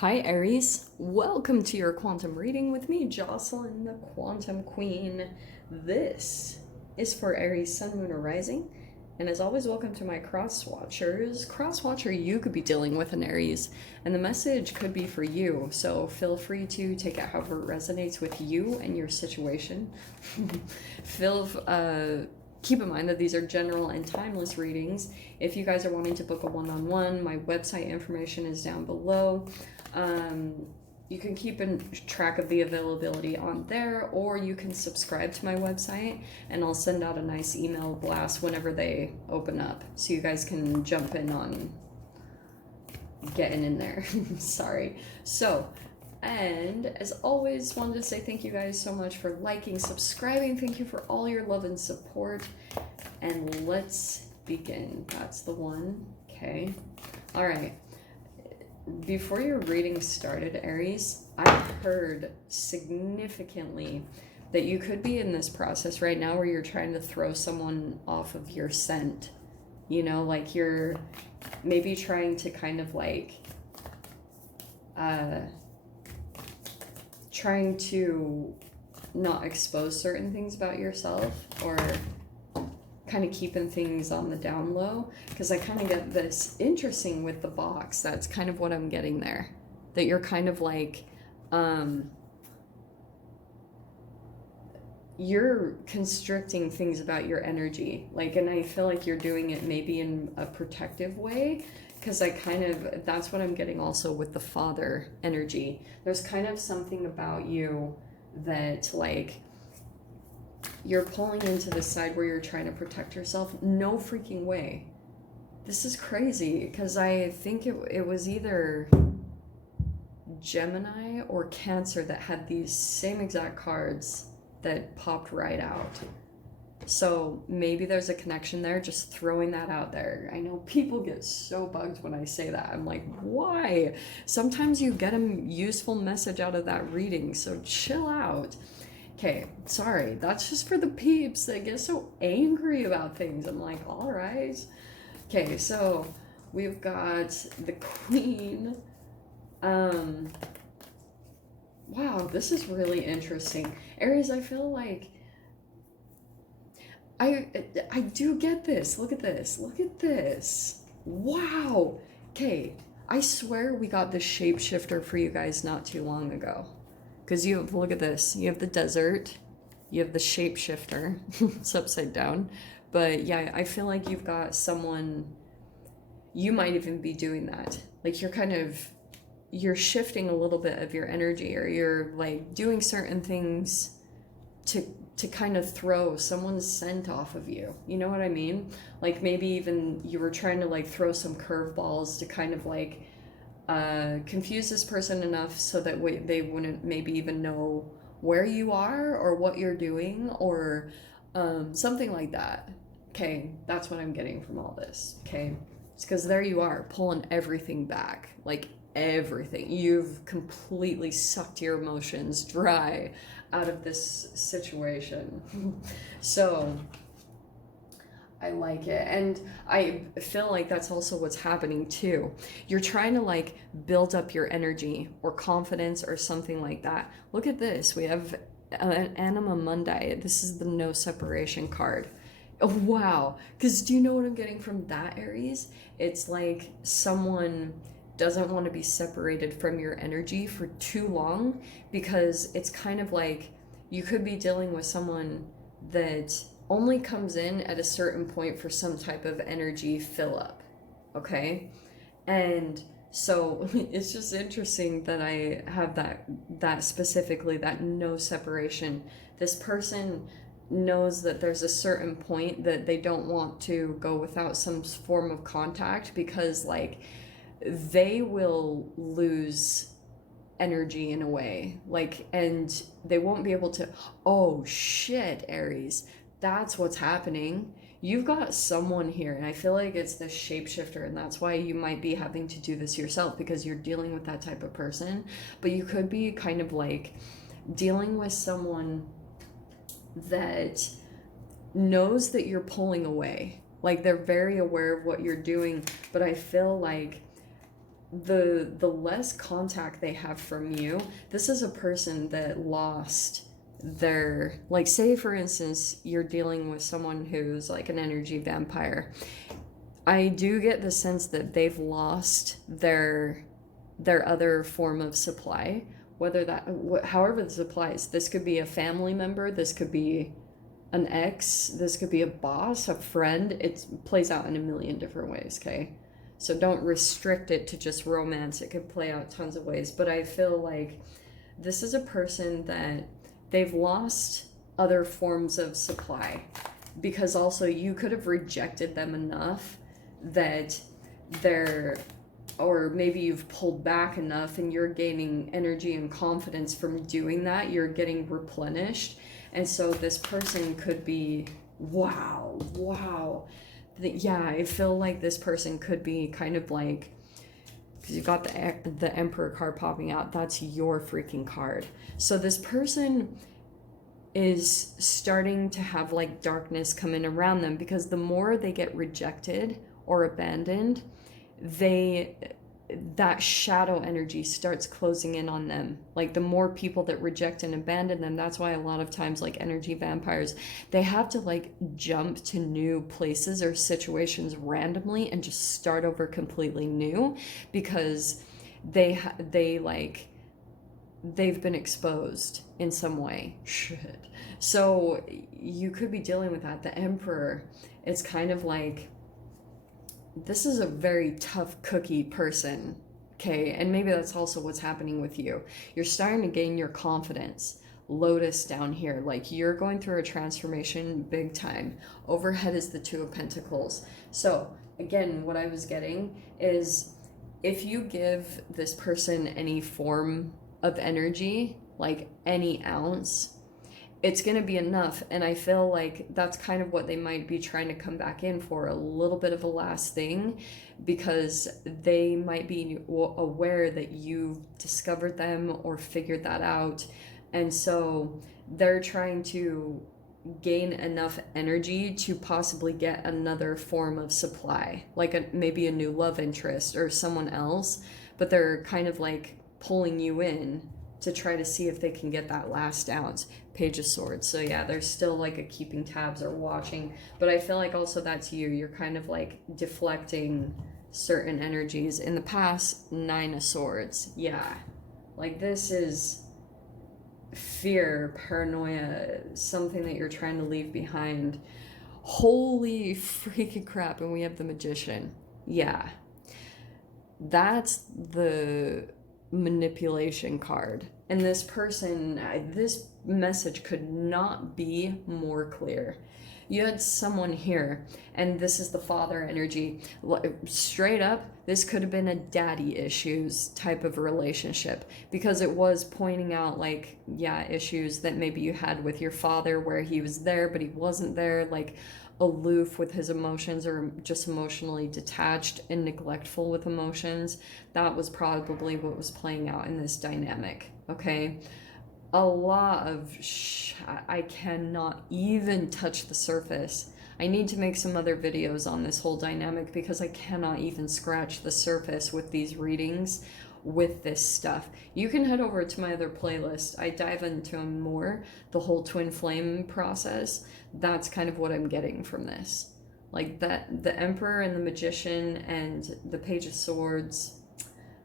Hi Aries, welcome to your quantum reading with me, Jocelyn, the Quantum Queen. This is for Aries, Sun, Moon, or Rising. And as always, welcome to my cross watchers. Cross watcher, you could be dealing with an Aries, and the message could be for you. So feel free to take it however it resonates with you and your situation. Keep in mind that these are general and timeless readings. If you guys are wanting to book a one-on-one, my website information is down below. You can keep in track of the availability on there, or you can subscribe to my website and I'll send out a nice email blast whenever they open up, so you guys can jump in on getting in there. Sorry. So, and as always, wanted to say thank you guys so much for liking, subscribing. Thank you for all your love and support. And let's begin. That's the one. Okay. All right. Before your reading started, Aries, I heard significantly that you could be in this process right now where you're trying to throw someone off of your scent. You know, like you're maybe trying to kind of like, trying to not expose certain things about yourself, or kind of keeping things on the down low, because I kind of get this interesting with the box. That's kind of what I'm getting there, that you're kind of like you're constricting things about your energy, like, and I feel like you're doing it maybe in a protective way, because that's what I'm getting also with the father energy. There's kind of something about you that like you're pulling into the side where you're trying to protect yourself. No freaking way. This is crazy, because I think it was either Gemini or Cancer that had these same exact cards that popped right out. So maybe there's a connection there, just throwing that out there. I know people get so bugged when I say that. I'm like, why? Sometimes you get a useful message out of that reading, so chill out. Okay, sorry, that's just for the peeps that get so angry about things. I'm like, all right. Okay, so we've got the Queen. Wow, this is really interesting. Aries, I feel like I do get this. Look at this. Look at this. Wow. Okay, I swear we got the Shapeshifter for you guys not too long ago. Because look at this, you have the desert, you have the Shapeshifter, it's upside down. But yeah, I feel like you've got someone, you might even be doing that. Like you're shifting a little bit of your energy, or you're like doing certain things to kind of throw someone's scent off of you. You know what I mean? Like maybe even you were trying to like throw some curveballs to kind of like confuse this person enough so that they wouldn't maybe even know where you are or what you're doing, or something like that. Okay, that's what I'm getting from all this. Okay, it's because there you are, pulling everything back, like everything. You've completely sucked your emotions dry out of this situation. So I like it. And I feel like that's also what's happening too. You're trying to like build up your energy or confidence or something like that. Look at this. We have an Anima Mundi. This is the no separation card. Oh, wow. Because do you know what I'm getting from that, Aries? It's like someone doesn't want to be separated from your energy for too long, because it's kind of like you could be dealing with someone that only comes in at a certain point for some type of energy fill up, okay? And so it's just interesting that I have that specifically, that no separation. This person knows that there's a certain point that they don't want to go without some form of contact, because like they will lose energy in a way, like, and they won't be able to. Oh shit, Aries, that's what's happening. You've got someone here, and I feel like it's the Shapeshifter, and that's why you might be having to do this yourself, because you're dealing with that type of person. But you could be kind of like dealing with someone that knows that you're pulling away, like they're very aware of what you're doing, but I feel like the less contact they have from you, this is a person that lost their, like, say for instance you're dealing with someone who's like an energy vampire. I do get the sense that they've lost their other form of supply, whether that, however this applies. This could be a family member, this could be an ex, this could be a boss, a friend. It plays out in a million different ways, okay? So don't restrict it to just romance. It could play out tons of ways. But I feel like this is a person that they've lost other forms of supply, because also you could have rejected them enough that they're, or maybe you've pulled back enough and you're gaining energy and confidence from doing that. You're getting replenished. And so this person could be, wow. Yeah, I feel like this person could be kind of like, because you got the Emperor card popping out. That's your freaking card. So this person is starting to have like darkness come in around them, because the more they get rejected or abandoned, that shadow energy starts closing in on them. Like the more people that reject and abandon them, that's why a lot of times like energy vampires, they have to like jump to new places or situations randomly and just start over completely new, because they've been exposed in some way. Shit. So you could be dealing with that. The Emperor, it's kind of like, this is a very tough cookie person, okay? And maybe that's also what's happening with you. You're starting to gain your confidence. Lotus down here, like you're going through a transformation big time. Overhead is the Two of Pentacles. So again, what I was getting is, if you give this person any form of energy, like any ounce, it's going to be enough. And I feel like that's kind of what they might be trying to come back in for, a little bit of a last thing, because they might be aware that you've discovered them or figured that out. And so they're trying to gain enough energy to possibly get another form of supply, like maybe a new love interest or someone else, but they're kind of like pulling you in to try to see if they can get that last ounce. Page of Swords. So yeah, there's still like a keeping tabs or watching, but I feel like also that's you. You're kind of like deflecting certain energies. In the past, Nine of Swords. Yeah, like this is fear, paranoia, something that you're trying to leave behind. Holy freaking crap. And we have the Magician. Yeah, that's the manipulation card. And this person, this message could not be more clear. You had someone here, and this is the father energy. Straight up, this could have been a daddy issues type of relationship, because it was pointing out like, yeah, issues that maybe you had with your father, where he was there but he wasn't there, like aloof with his emotions, or just emotionally detached and neglectful with emotions. That was probably what was playing out in this dynamic, okay? A lot of I cannot even touch the surface. I need to make some other videos on this whole dynamic, because I cannot even scratch the surface with these readings, with this stuff. You can head over to my other playlist. I dive into them more, the whole twin flame process. That's kind of what I'm getting from this. Like that, the Emperor and the Magician and the Page of Swords,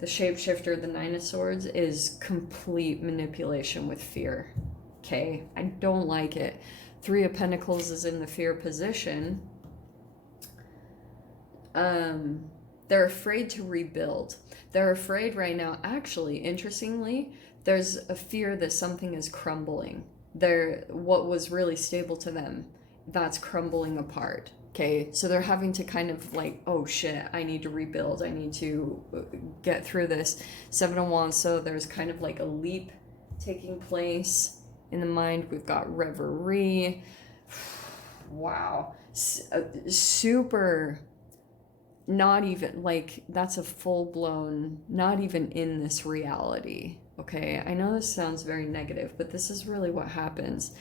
the Shapeshifter, the Nine of Swords, is complete manipulation with fear. Okay, I don't like it. Three of Pentacles is in the fear position. They're afraid to rebuild. They're afraid right now. Actually, interestingly, there's a fear that something is crumbling. What was really stable to them, that's crumbling apart. Okay, so they're having to kind of like, oh shit, I need to rebuild. I need to get through this. Seven of Wands, so there's kind of like a leap taking place in the mind. We've got reverie. Wow. Super, not even, like, that's a full-blown, not even in this reality. Okay, I know this sounds very negative, but this is really what happens.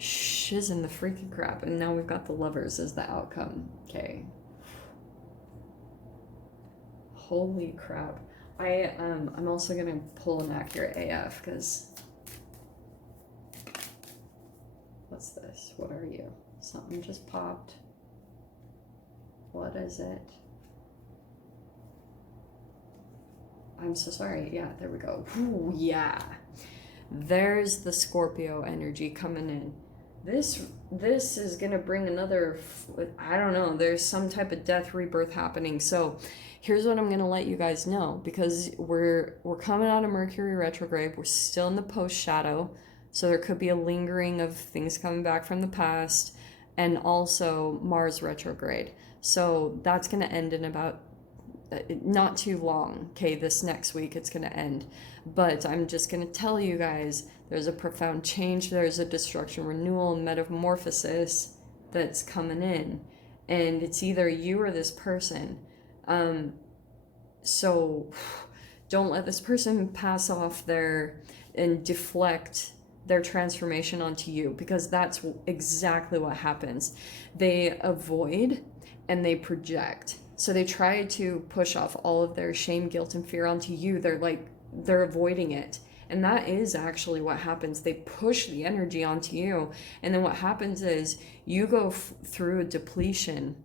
Shiz in the freaking crap. And now we've got the Lovers as the outcome. Okay. Holy crap. I'm also gonna pull an accurate AF because what's this? What are you? Something just popped. What is it? I'm so sorry. Yeah, there we go. Ooh, yeah. There's the Scorpio energy coming in. This is gonna bring another, I don't know, there's some type of death rebirth happening. So here's what I'm gonna let you guys know, because we're coming out of Mercury retrograde. We're still in the post shadow, so there could be a lingering of things coming back from the past, and also Mars retrograde. So that's gonna end in about not too long. Okay, this next week it's going to end, but I'm just going to tell you guys there's a profound change, there's a destruction, renewal, metamorphosis that's coming in, and it's either you or this person. So don't let this person pass off their and deflect their transformation onto you, because that's exactly what happens. They avoid and they project. So they try to push off all of their shame, guilt, and fear onto you. They're avoiding it. And that is actually what happens. They push the energy onto you. And then what happens is you go through a depletion,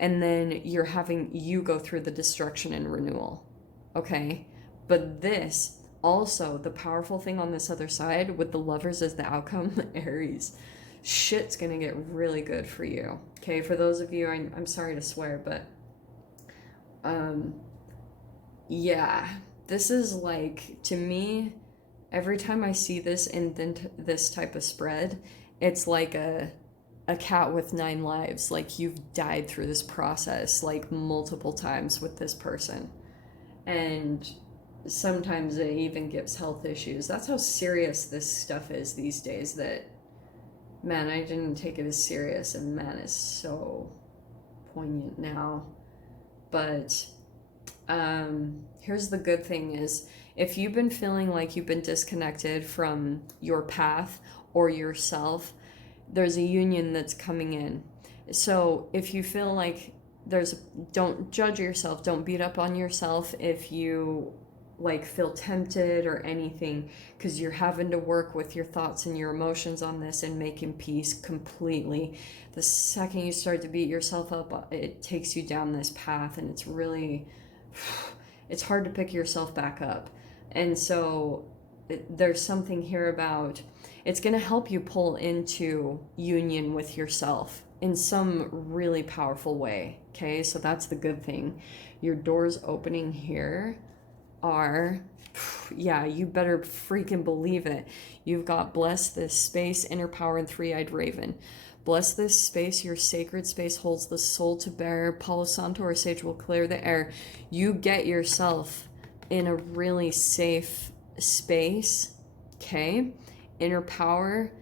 and then you go through the destruction and renewal. Okay? But this, also, the powerful thing on this other side with the lovers as the outcome, Aries, shit's gonna get really good for you. Okay? For those of you, I'm sorry to swear, but yeah, this is like, to me, every time I see this in this type of spread, it's like a cat with 9 lives. Like, you've died through this process like multiple times with this person, and sometimes it even gives health issues. That's how serious this stuff is these days, that, man, I didn't take it as serious, and man, it's so poignant now. But here's the good thing is, if you've been feeling like you've been disconnected from your path or yourself, there's a union that's coming in. So if you feel like don't judge yourself, don't beat up on yourself if you like feel tempted or anything, because you're having to work with your thoughts and your emotions on this and making peace completely. The second you start to beat yourself up, it takes you down this path, and it's hard to pick yourself back up. And so there's something here about, it's going to help you pull into union with yourself in some really powerful way. Okay, so that's the good thing. Your doors opening here are, yeah, you better freaking believe it. You've got bless this space, inner power, and three-eyed raven. Bless this space, your sacred space holds the soul to bear. Palo Santo or sage will clear the air. You get yourself in a really safe space, okay? Inner power,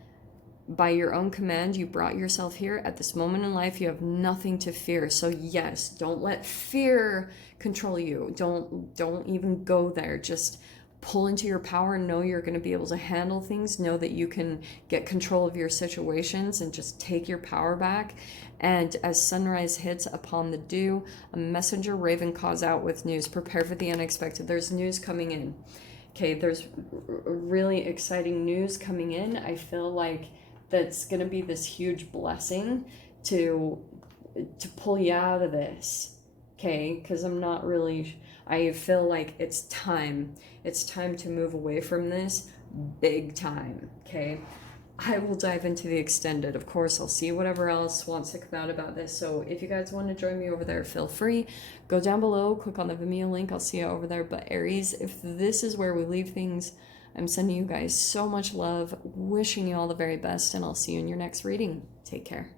by your own command, you brought yourself here. At this moment in life, you have nothing to fear. So yes, don't let fear control you. Don't even go there. Just pull into your power and know you're going to be able to handle things. Know that you can get control of your situations and just take your power back. And as sunrise hits upon the dew, a messenger raven calls out with news. Prepare for the unexpected. There's news coming in. Okay, there's really exciting news coming in. I feel like that's going to be this huge blessing to pull you out of this. Okay, because I feel like it's time to move away from this big time. Okay, I will dive into the extended. Of course, I'll see whatever else wants to come out about this. So if you guys want to join me over there, feel free. Go down below, click on the Vimeo link. I'll see you over there. But Aries, if this is where we leave things, I'm sending you guys so much love, wishing you all the very best, and I'll see you in your next reading. Take care.